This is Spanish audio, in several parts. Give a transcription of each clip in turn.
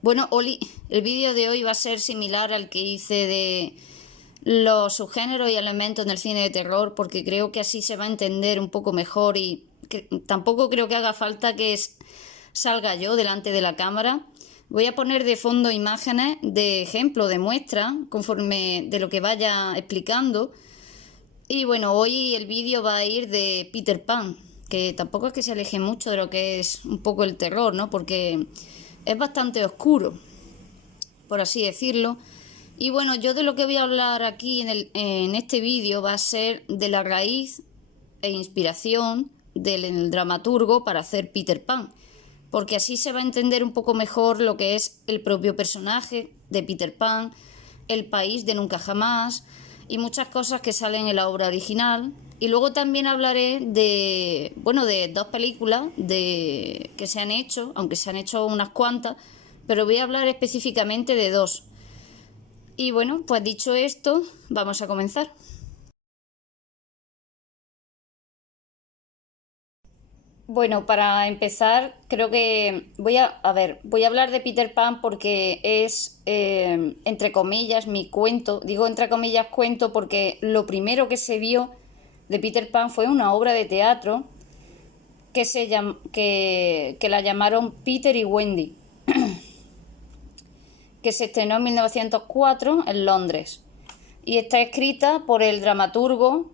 Bueno, Oli, el vídeo de hoy va a ser similar al que hice de los subgéneros y elementos en el cine de terror, porque creo que así se va a entender un poco mejor y tampoco creo que haga falta que salga yo delante de la cámara. Voy a poner de fondo imágenes de ejemplo, de muestra, conforme de lo que vaya explicando. Y bueno, hoy el vídeo va a ir de Peter Pan, que tampoco es que se aleje mucho de lo que es un poco el terror, ¿no? Porque es bastante oscuro, por así decirlo. Y bueno, yo de lo que voy a hablar aquí en este vídeo va a ser de la raíz e inspiración del dramaturgo para hacer Peter Pan, porque así se va a entender un poco mejor lo que es el propio personaje de Peter Pan, el país de Nunca Jamás y muchas cosas que salen en la obra original. Y luego también hablaré de dos películas que se han hecho, aunque se han hecho unas cuantas, pero voy a hablar específicamente de dos. Y bueno, pues dicho esto, vamos a comenzar. Bueno, para empezar, creo que voy a hablar de Peter Pan porque es, entre comillas, mi cuento. Digo entre comillas cuento porque lo primero que se vio de Peter Pan fue una obra de teatro que la llamaron Peter y Wendy, que se estrenó en 1904 en Londres. Y está escrita por el dramaturgo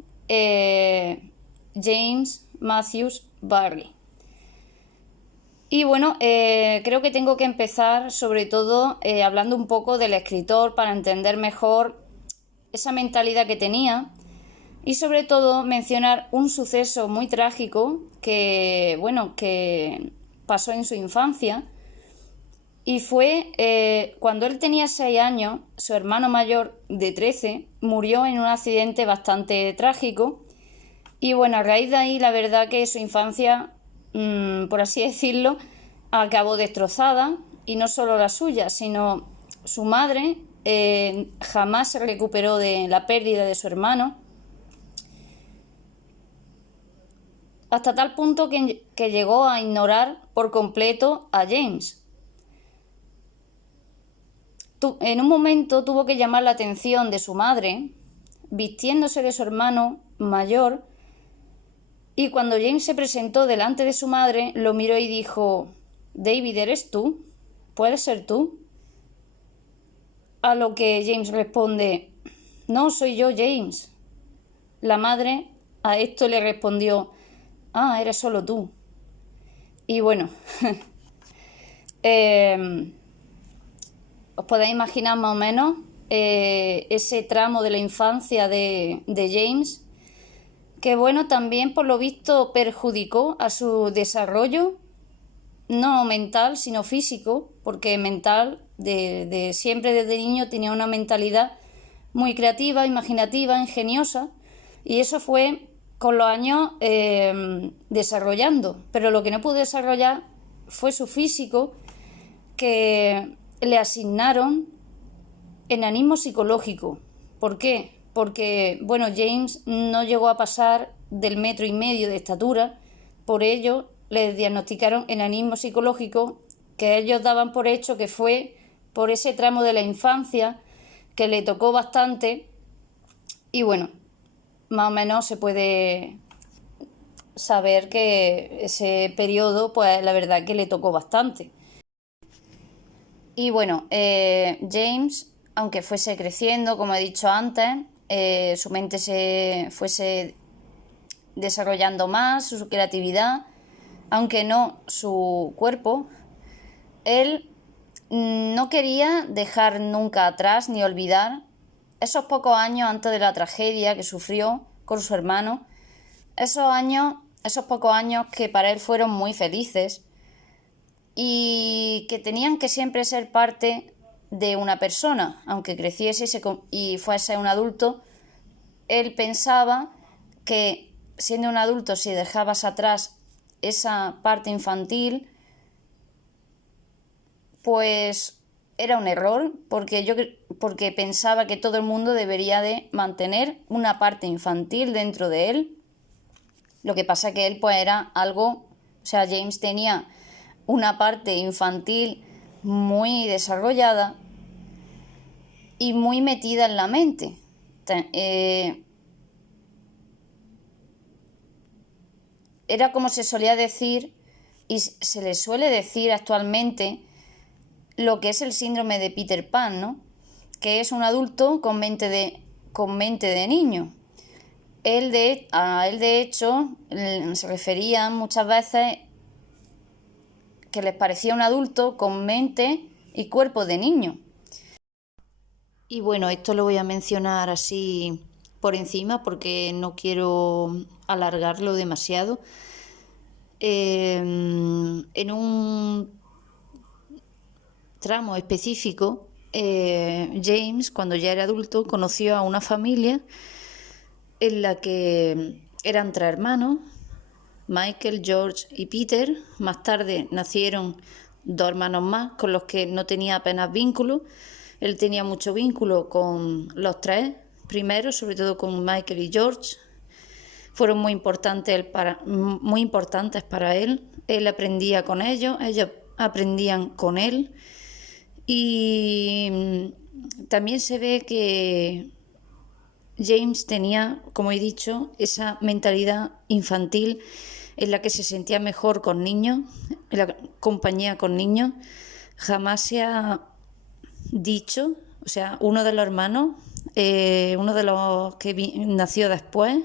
James Matthews Barrie. Y bueno, creo que tengo que empezar sobre todo hablando un poco del escritor para entender mejor esa mentalidad que tenía y sobre todo mencionar un suceso muy trágico que pasó en su infancia. Y fue cuando él tenía 6 años, su hermano mayor de 13 murió en un accidente bastante trágico. Y bueno, a raíz de ahí, la verdad que su infancia, por así decirlo, acabó destrozada. Y no solo la suya, sino su madre jamás se recuperó de la pérdida de su hermano. Hasta tal punto que llegó a ignorar por completo a James. En un momento tuvo que llamar la atención de su madre, vistiéndose de su hermano mayor, y cuando James se presentó delante de su madre, lo miró y dijo: «David, ¿eres tú? ¿Puedes ser tú?». A lo que James responde: «No, soy yo, James». La madre a esto le respondió: «Ah, eres solo tú». Y bueno, os podéis imaginar más o menos ese tramo de la infancia de James, que bueno, también por lo visto perjudicó a su desarrollo, no mental, sino físico, porque mental, siempre desde niño tenía una mentalidad muy creativa, imaginativa, ingeniosa, y eso fue con los años desarrollando, pero lo que no pudo desarrollar fue su físico, que le asignaron enanismo psicológico. ¿Por qué? Porque, bueno, James no llegó a pasar del 1,5 metros de estatura, por ello le diagnosticaron enanismo psicológico, que ellos daban por hecho que fue por ese tramo de la infancia que le tocó bastante. Y bueno, más o menos se puede saber que ese periodo, pues la verdad que le tocó bastante. Y bueno, James, aunque fuese creciendo, como he dicho antes, su mente se fuese desarrollando más, su creatividad, aunque no su cuerpo, él no quería dejar nunca atrás ni olvidar esos pocos años antes de la tragedia que sufrió con su hermano, esos pocos años que para él fueron muy felices y que tenían que siempre ser parte de una persona. Aunque creciese y fuese un adulto, él pensaba que siendo un adulto, si dejabas atrás esa parte infantil, pues era un error, porque pensaba que todo el mundo debería de mantener una parte infantil dentro de él. Lo que pasa que él pues era algo, o sea, James tenía una parte infantil muy desarrollada y muy metida en la mente. Era como se solía decir y se le suele decir actualmente lo que es el síndrome de Peter Pan, ¿no? Que es un adulto con mente de niño. A él de hecho se referían muchas veces que les parecía un adulto con mente y cuerpo de niño. Y bueno, esto lo voy a mencionar así por encima porque no quiero alargarlo demasiado. En un tramo específico, James, cuando ya era adulto, conoció a una familia en la que eran 3 hermanos, Michael, George y Peter. Más tarde nacieron 2 hermanos más con los que no tenía apenas vínculo. Él tenía mucho vínculo con los 3 primeros, sobre todo con Michael y George. Fueron muy importantes para él. Él aprendía con ellos aprendían con él. Y también se ve que James tenía, como he dicho, esa mentalidad infantil en la que se sentía mejor con niños, en la compañía con niños. Jamás se ha dicho, o sea, uno de los hermanos, uno de los que nació después,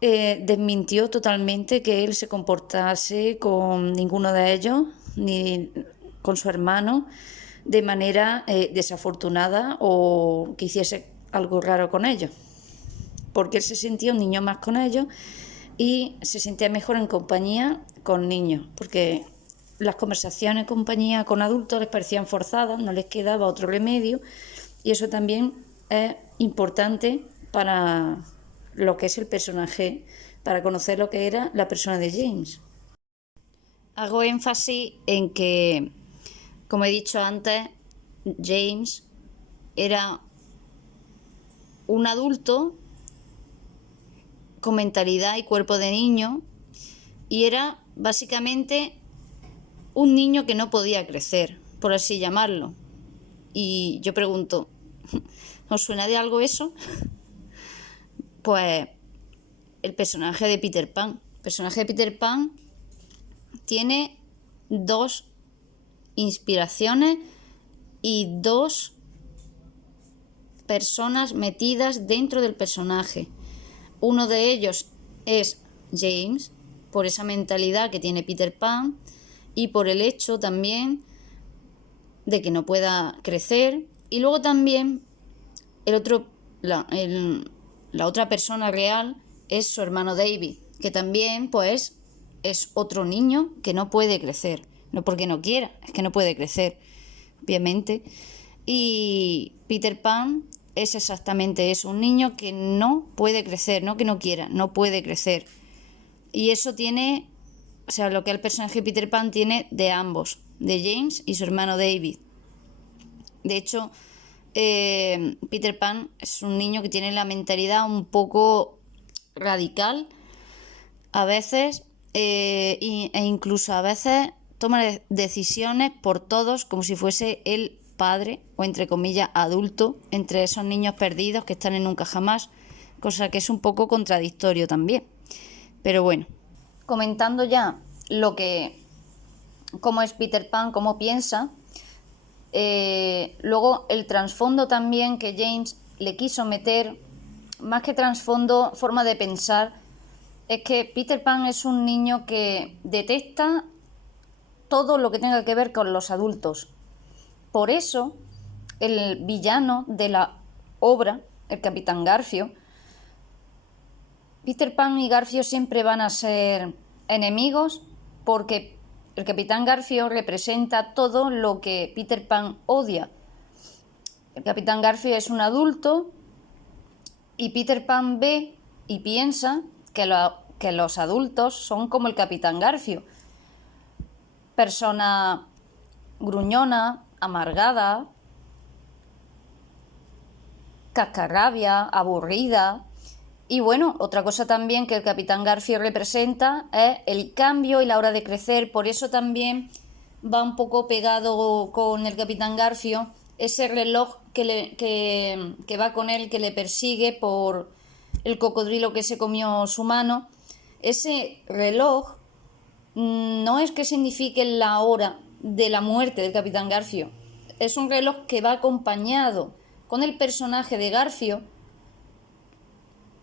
desmintió totalmente que él se comportase con ninguno de ellos, ni con su hermano, de manera desafortunada o que hiciese algo raro con ellos, porque él se sentía un niño más con ellos y se sentía mejor en compañía con niños, porque las conversaciones en compañía con adultos les parecían forzadas, no les quedaba otro remedio, y eso también es importante para lo que es el personaje, para conocer lo que era la persona de James. Hago énfasis en que, como he dicho antes, James era un adulto con mentalidad y cuerpo de niño y era básicamente un niño que no podía crecer, por así llamarlo. Y yo pregunto, ¿os suena de algo eso? Pues el personaje de Peter Pan. El personaje de Peter Pan tiene 2 inspiraciones y 2 personas metidas dentro del personaje. Uno de ellos es James, por esa mentalidad que tiene Peter Pan y por el hecho también de que no pueda crecer. Y luego también la otra persona real es su hermano David, que también pues es otro niño que no puede crecer, no porque no quiera, es que no puede crecer, obviamente. Y Peter Pan es exactamente eso, un niño que no puede crecer, no que no quiera, no puede crecer. Y eso tiene, o sea, lo que el personaje de Peter Pan tiene de ambos, de James y su hermano David. De hecho, Peter Pan es un niño que tiene la mentalidad un poco radical a veces, e incluso a veces toma decisiones por todos como si fuese el padre o entre comillas adulto entre esos niños perdidos que están en Nunca Jamás, cosa que es un poco contradictorio también. Pero bueno, comentando ya cómo es Peter Pan, cómo piensa, luego el trasfondo también que James le quiso meter, más que trasfondo, forma de pensar, es que Peter Pan es un niño que detesta todo lo que tenga que ver con los adultos. Por eso, el villano de la obra, el Capitán Garfio, Peter Pan y Garfio siempre van a ser enemigos porque el Capitán Garfio representa todo lo que Peter Pan odia. El Capitán Garfio es un adulto y Peter Pan ve y piensa que los adultos son como el Capitán Garfio. Persona gruñona, amargada, cascarrabia, aburrida. Y bueno, otra cosa también que el Capitán Garfio representa es el cambio y la hora de crecer. Por eso también va un poco pegado con el Capitán Garfio, ese reloj que va con él, que le persigue por el cocodrilo que se comió su mano. Ese reloj no es que signifique la hora de la muerte del Capitán Garfio, es un reloj que va acompañado con el personaje de Garfio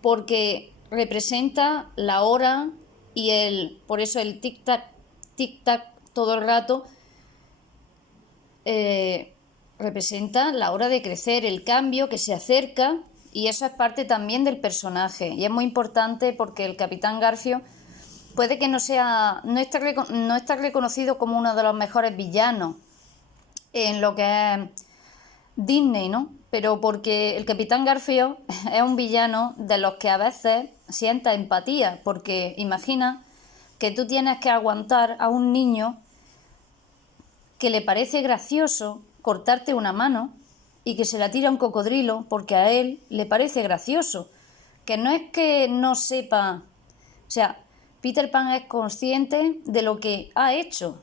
porque representa la hora y por eso el tic tac todo el rato representa la hora de crecer, el cambio que se acerca, y eso es parte también del personaje y es muy importante porque el Capitán Garfio puede que no esté reconocido como uno de los mejores villanos en lo que es Disney, ¿no? Pero porque el Capitán Garfio es un villano de los que a veces sienta empatía, porque imagina que tú tienes que aguantar a un niño que le parece gracioso cortarte una mano y que se la tira a un cocodrilo porque a él le parece gracioso, que no es que no sepa, o sea, Peter Pan es consciente de lo que ha hecho,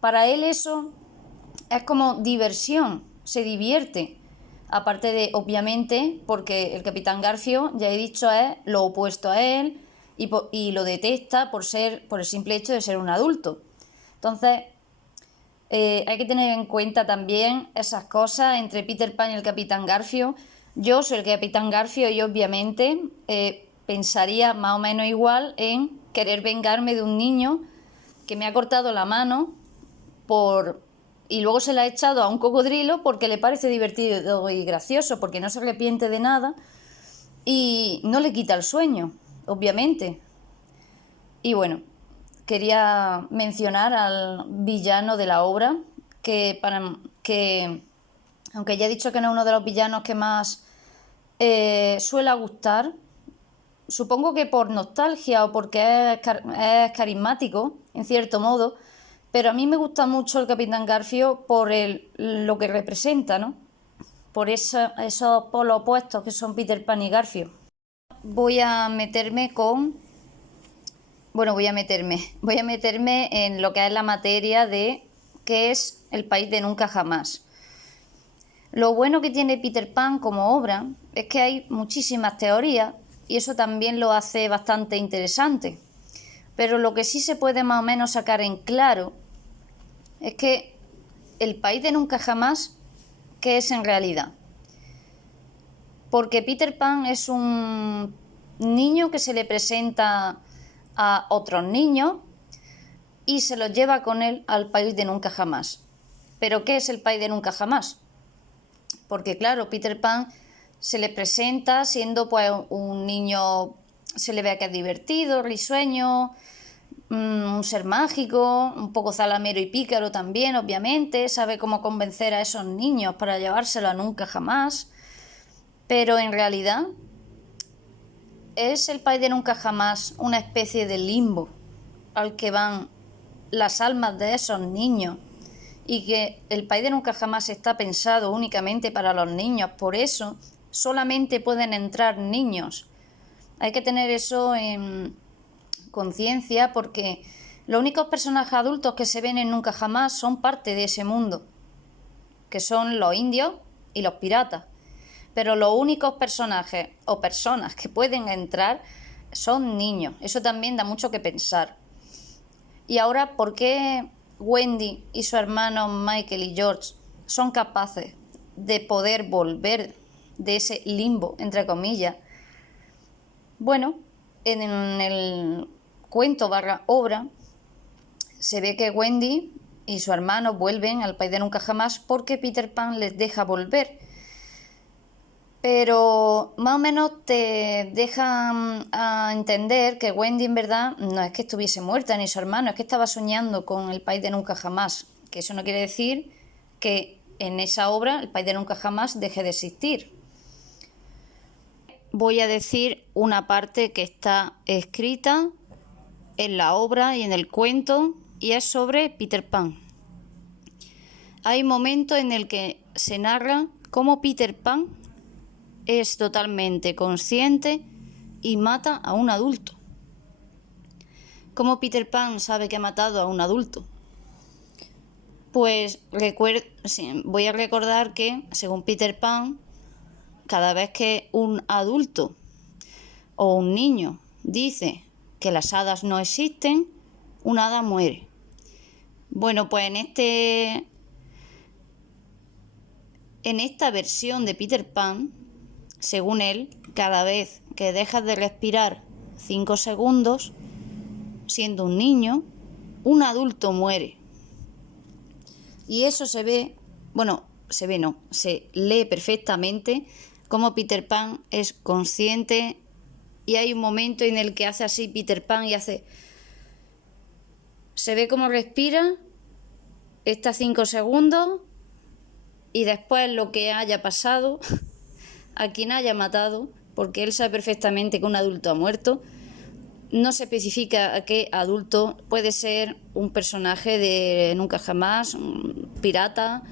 para él eso es como diversión, se divierte. Aparte de, obviamente, porque el Capitán Garfio, ya he dicho, es lo opuesto a él y lo detesta por el simple hecho de ser un adulto. Entonces, hay que tener en cuenta también esas cosas entre Peter Pan y el Capitán Garfio. Yo soy el Capitán Garfio y obviamente pensaría más o menos igual en querer vengarme de un niño que me ha cortado la mano y luego se la ha echado a un cocodrilo porque le parece divertido y gracioso, porque no se arrepiente de nada y no le quita el sueño, obviamente. Y bueno, quería mencionar al villano de la obra, que aunque ya he dicho que no es uno de los villanos que más suele gustar, supongo que por nostalgia o porque es carismático, en cierto modo, pero a mí me gusta mucho el Capitán Garfio por lo que representa, ¿no? Por esos polos opuestos que son Peter Pan y Garfio. Voy a meterme en lo que es la materia de qué es El País de Nunca Jamás. Lo bueno que tiene Peter Pan como obra es que hay muchísimas teorías y eso también lo hace bastante interesante. Pero lo que sí se puede más o menos sacar en claro es que El País de Nunca Jamás, ¿qué es en realidad? Porque Peter Pan es un niño que se le presenta a otros niños y se los lleva con él al País de Nunca Jamás. ¿Pero qué es el País de Nunca Jamás? Porque claro, Peter Pan se le presenta siendo pues un niño, se le ve que es divertido, risueño, un ser mágico, un poco zalamero y pícaro también, obviamente, sabe cómo convencer a esos niños para llevárselo a Nunca Jamás, pero en realidad es el País de Nunca Jamás una especie de limbo al que van las almas de esos niños y que el País de Nunca Jamás está pensado únicamente para los niños, por eso solamente pueden entrar niños. Hay que tener eso en conciencia porque los únicos personajes adultos que se ven en Nunca Jamás son parte de ese mundo, que son los indios y los piratas. Pero los únicos personajes o personas que pueden entrar son niños. Eso también da mucho que pensar. Y ahora, ¿por qué Wendy y su hermano Michael y George son capaces de poder volver de ese limbo, entre comillas? Bueno, en el cuento / obra se ve que Wendy y su hermano vuelven al País de Nunca Jamás porque Peter Pan les deja volver. Pero más o menos te dejan a entender que Wendy en verdad no es que estuviese muerta ni su hermano, es que estaba soñando con el País de Nunca Jamás. Que eso no quiere decir que en esa obra el País de Nunca Jamás deje de existir. Voy a decir una parte que está escrita en la obra y en el cuento y es sobre Peter Pan. Hay un momento en el que se narra cómo Peter Pan es totalmente consciente y mata a un adulto. ¿Cómo Peter Pan sabe que ha matado a un adulto? Pues voy a recordar que, según Peter Pan, cada vez que un adulto o un niño dice que las hadas no existen, una hada muere. Bueno, pues en esta versión de Peter Pan, según él, cada vez que dejas de respirar 5 segundos, siendo un niño, un adulto muere. Y eso se lee perfectamente cómo Peter Pan es consciente, y hay un momento en el que hace así Peter Pan y se ve cómo respira, está 5 segundos y después lo que haya pasado, a quien haya matado, porque él sabe perfectamente que un adulto ha muerto. No se especifica a qué adulto, puede ser un personaje de Nunca Jamás, un pirata,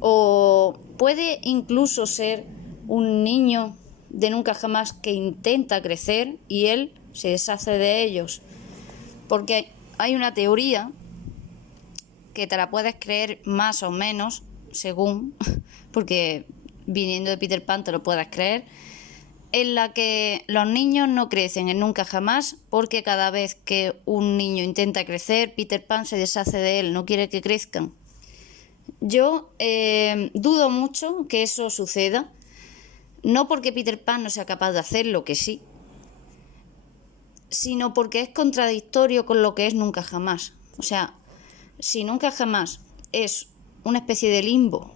o puede incluso ser un niño de Nunca Jamás que intenta crecer y él se deshace de ellos. Porque hay una teoría que te la puedes creer más o menos, según, porque viniendo de Peter Pan te lo puedes creer, en la que los niños no crecen en Nunca Jamás porque cada vez que un niño intenta crecer, Peter Pan se deshace de él, no quiere que crezcan. Yo dudo mucho que eso suceda, no porque Peter Pan no sea capaz de hacerlo, que sí, sino porque es contradictorio con lo que es Nunca Jamás. O sea, si Nunca Jamás es una especie de limbo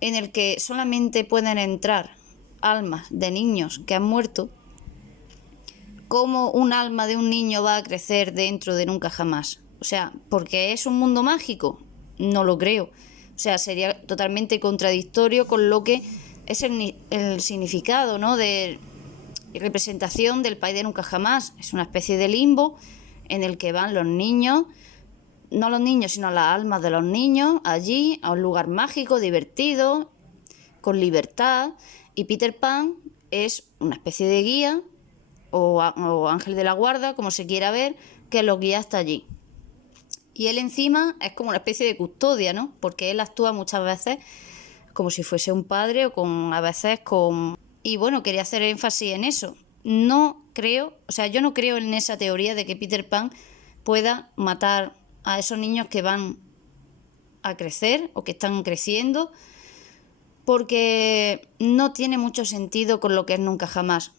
en el que solamente pueden entrar almas de niños que han muerto, ¿cómo un alma de un niño va a crecer dentro de Nunca Jamás? O sea, ¿porque es un mundo mágico? No lo creo. O sea, sería totalmente contradictorio con lo que es el significado, ¿no?, de representación del país de Nunca Jamás. Es una especie de limbo en el que van los niños, no los niños, sino las almas de los niños, allí, a un lugar mágico, divertido, con libertad. Y Peter Pan es una especie de guía o ángel de la guarda, como se quiera ver, que los guía hasta allí. Y él encima es como una especie de custodia, ¿no? Porque él actúa muchas veces como si fuese un padre a veces con... Y bueno, quería hacer énfasis en eso. Yo no creo en esa teoría de que Peter Pan pueda matar a esos niños que van a crecer o que están creciendo, porque no tiene mucho sentido con lo que es Nunca Jamás.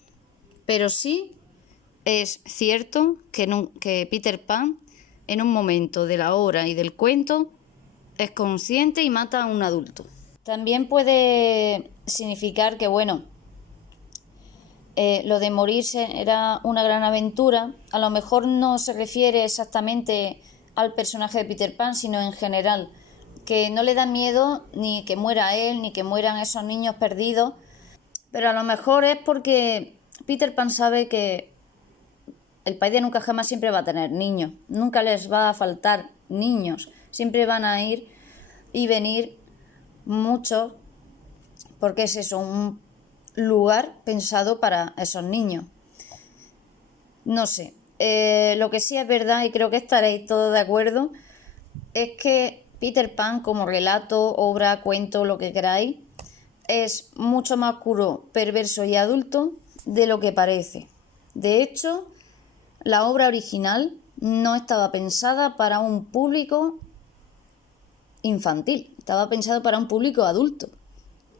Pero sí es cierto que Peter Pan, en un momento de la obra y del cuento, es consciente y mata a un adulto. También puede significar que, lo de morirse era una gran aventura. A lo mejor no se refiere exactamente al personaje de Peter Pan, sino en general, que no le da miedo ni que muera él, ni que mueran esos niños perdidos, pero a lo mejor es porque Peter Pan sabe que el país de Nunca Jamás siempre va a tener niños, nunca les va a faltar niños, siempre van a ir y venir muchos, porque es eso, un lugar pensado para esos niños. No sé, lo que sí es verdad, y creo que estaréis todos de acuerdo, es que Peter Pan, como relato, obra, cuento, lo que queráis, es mucho más oscuro, perverso y adulto de lo que parece. De hecho, la obra original no estaba pensada para un público infantil, estaba pensado para un público adulto.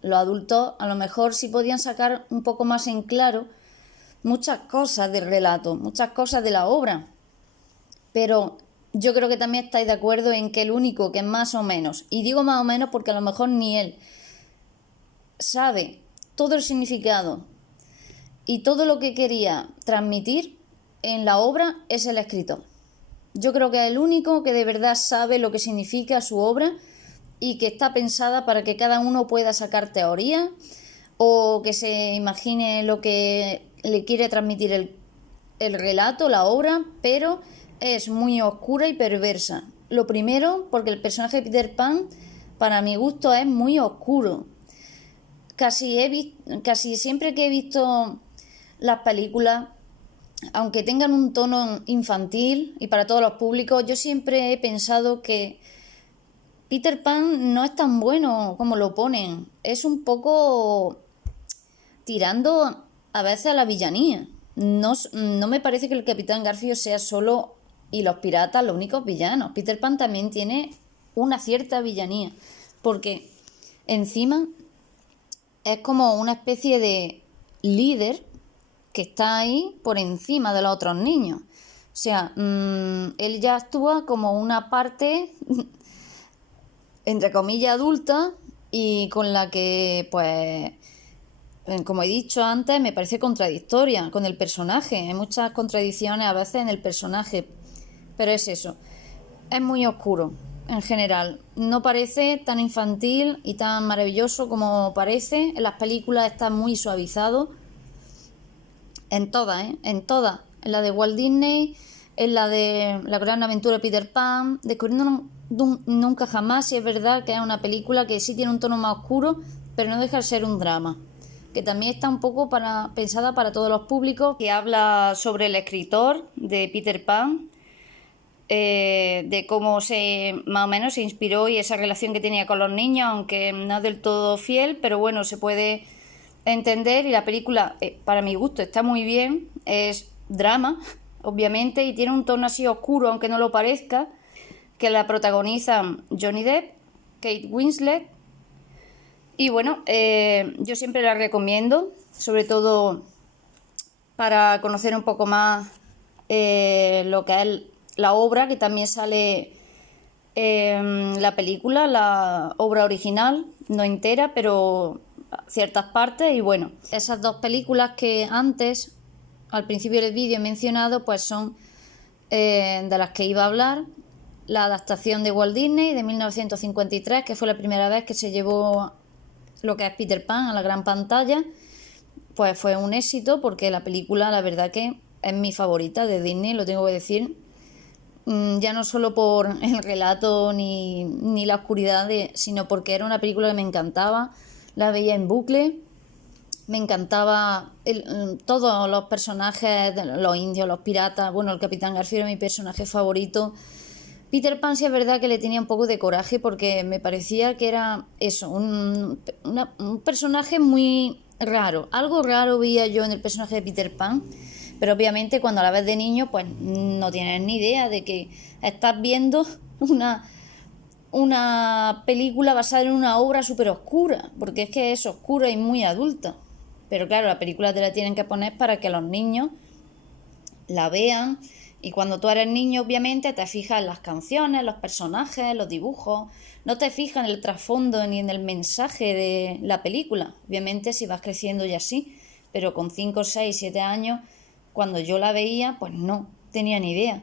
Los adultos a lo mejor sí podían sacar un poco más en claro muchas cosas del relato, muchas cosas de la obra, pero yo creo que también estáis de acuerdo en que el único que más o menos, y digo más o menos porque a lo mejor ni él sabe todo el significado y todo lo que quería transmitir en la obra, es el escritor. Yo creo que es el único que de verdad sabe lo que significa su obra y que está pensada para que cada uno pueda sacar teorías o que se imagine lo que le quiere transmitir el relato, la obra, pero es muy oscura y perversa. Lo primero, porque el personaje de Peter Pan, para mi gusto, es muy oscuro. Casi siempre que he visto las películas aunque tengan un tono infantil y para todos los públicos, yo siempre he pensado que Peter Pan no es tan bueno como lo ponen. Es un poco tirando a veces a la villanía. No me parece que el Capitán Garfio sea solo y los piratas los únicos villanos. Peter Pan también tiene una cierta villanía, porque encima es como una especie de líder que está ahí por encima de los otros niños. O sea, él ya actúa como una parte, entre comillas, adulta y con la que, pues, como he dicho antes, me parece contradictoria con el personaje. Hay muchas contradicciones a veces en el personaje, pero es eso. Es muy oscuro en general. No parece tan infantil y tan maravilloso como parece. En las películas está muy suavizado. En todas, ¿eh? En todas. En la de Walt Disney, en la de La Gran Aventura de Peter Pan, Descubriendo Nunca Jamás, y es verdad que es una película que sí tiene un tono más oscuro, pero no deja de ser un drama, que también está un poco pensada para todos los públicos, que habla sobre el escritor de Peter Pan, de cómo más o menos se inspiró y esa relación que tenía con los niños, aunque no del todo fiel, pero bueno, se puede entender. Y la película, para mi gusto, está muy bien. Es drama, obviamente, y tiene un tono así oscuro, aunque no lo parezca, que la protagonizan Johnny Depp, Kate Winslet. Y bueno, yo siempre la recomiendo, sobre todo para conocer un poco más lo que es la obra, que también sale la película, la obra original, no entera, pero ciertas partes. Y bueno, esas dos películas que antes, al principio del vídeo, he mencionado, pues son de las que iba a hablar. La adaptación de Walt Disney de 1953, que fue la primera vez que se llevó lo que es Peter Pan a la gran pantalla, pues fue un éxito, porque la película, la verdad que es mi favorita de Disney, lo tengo que decir. Ya no solo por el relato ni la oscuridad, sino porque era una película que me encantaba, la veía en bucle, me encantaba todos los personajes, los indios, los piratas, bueno, el Capitán Garfio era mi personaje favorito. Peter Pan sí es verdad que le tenía un poco de coraje, porque me parecía que era eso, un personaje muy raro, algo raro veía yo en el personaje de Peter Pan. Pero obviamente cuando la ves de niño, pues no tienes ni idea de que estás viendo una película basada en una obra súper oscura, porque es que es oscura y muy adulta. Pero claro, la película te la tienen que poner para que los niños la vean, y cuando tú eres niño, obviamente te fijas en las canciones, los personajes, los dibujos, no te fijas en el trasfondo ni en el mensaje de la película. Obviamente si vas creciendo ya sí, pero con 5, 6, 7 años, cuando yo la veía, pues no tenía ni idea.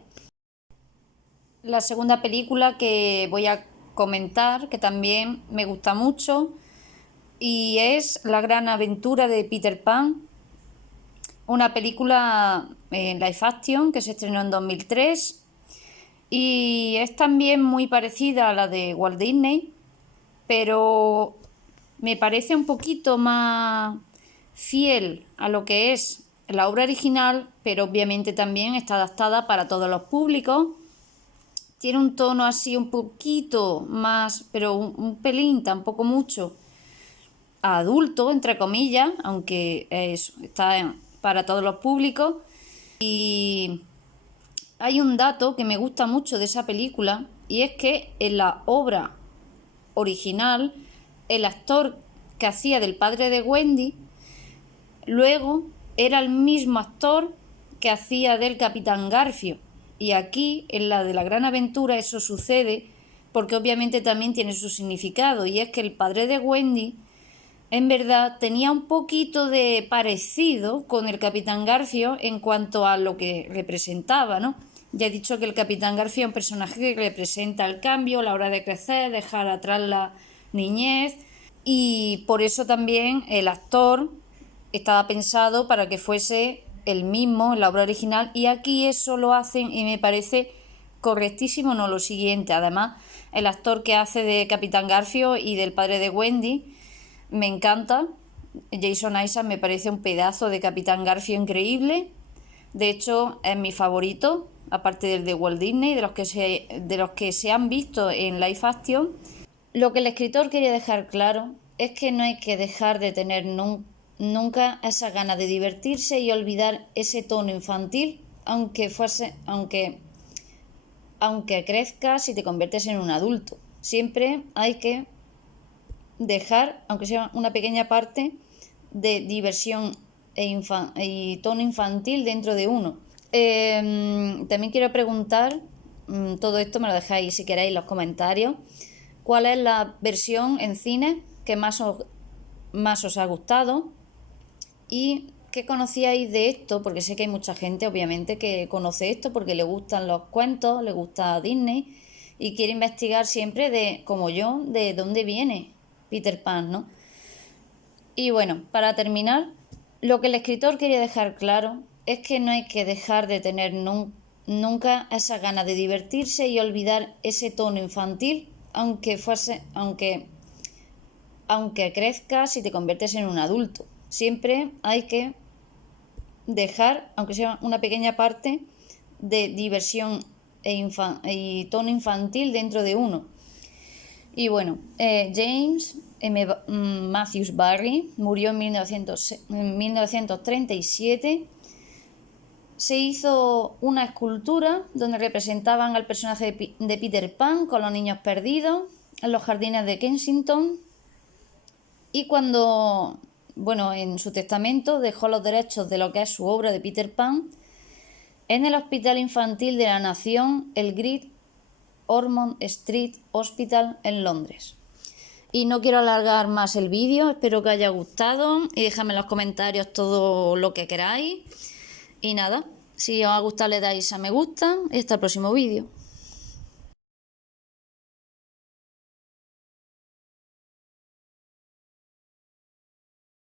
La segunda película que voy a comentar, que también me gusta mucho, y es La Gran Aventura de Peter Pan, una película en live action que se estrenó en 2003 y es también muy parecida a la de Walt Disney, pero me parece un poquito más fiel a lo que es la obra original, pero obviamente también está adaptada para todos los públicos. Tiene un tono así un poquito más, pero un pelín, tampoco mucho, adulto, entre comillas, aunque está para todos los públicos. Y hay un dato que me gusta mucho de esa película, y es que en la obra original, el actor que hacía del padre de Wendy, luego era el mismo actor que hacía del Capitán Garfio. Y aquí, en la de La Gran Aventura, eso sucede porque obviamente también tiene su significado, y es que el padre de Wendy, en verdad, tenía un poquito de parecido con el Capitán Garfio en cuanto a lo que representaba, ¿no? Ya he dicho que el Capitán Garfio es un personaje que representa el cambio, la hora de crecer, dejar atrás la niñez, y por eso también el actor estaba pensado para que fuese el mismo en la obra original, y aquí eso lo hacen y me parece correctísimo, no lo siguiente. Además, el actor que hace de Capitán Garfio y del padre de Wendy me encanta. Jason Isaacs me parece un pedazo de Capitán Garfio increíble. De hecho, es mi favorito, aparte del de Walt Disney, de los que se han visto en live action. Lo que el escritor quería dejar claro es que no hay que dejar de tener nunca esa ganas de divertirse y olvidar ese tono infantil, aunque crezcas y te conviertes en un adulto. Siempre hay que dejar, aunque sea una pequeña parte, de diversión y tono infantil dentro de uno. También quiero preguntar, todo esto me lo dejáis si queréis en los comentarios, ¿cuál es la versión en cine que más os ha gustado? ¿Y qué conocíais de esto? Porque sé que hay mucha gente, obviamente, que conoce esto porque le gustan los cuentos, le gusta Disney y quiere investigar siempre, como yo, de dónde viene Peter Pan, ¿no? Y bueno, para terminar, lo que el escritor quería dejar claro es que no hay que dejar de tener nunca esa ganas de divertirse y olvidar ese tono infantil, aunque crezcas y te conviertes en un adulto. Siempre hay que dejar, aunque sea una pequeña parte, de diversión y tono infantil dentro de uno. Y bueno, James Matthews Barrie murió en 1937. Se hizo una escultura donde representaban al personaje de Peter Pan con los niños perdidos en los jardines de Kensington. Y en su testamento dejó los derechos de lo que es su obra de Peter Pan en el Hospital Infantil de la Nación, el Great Ormond Street Hospital en Londres. Y no quiero alargar más el vídeo, espero que haya gustado y dejadme en los comentarios todo lo que queráis. Y nada, si os ha gustado le dais a me gusta y hasta el próximo vídeo.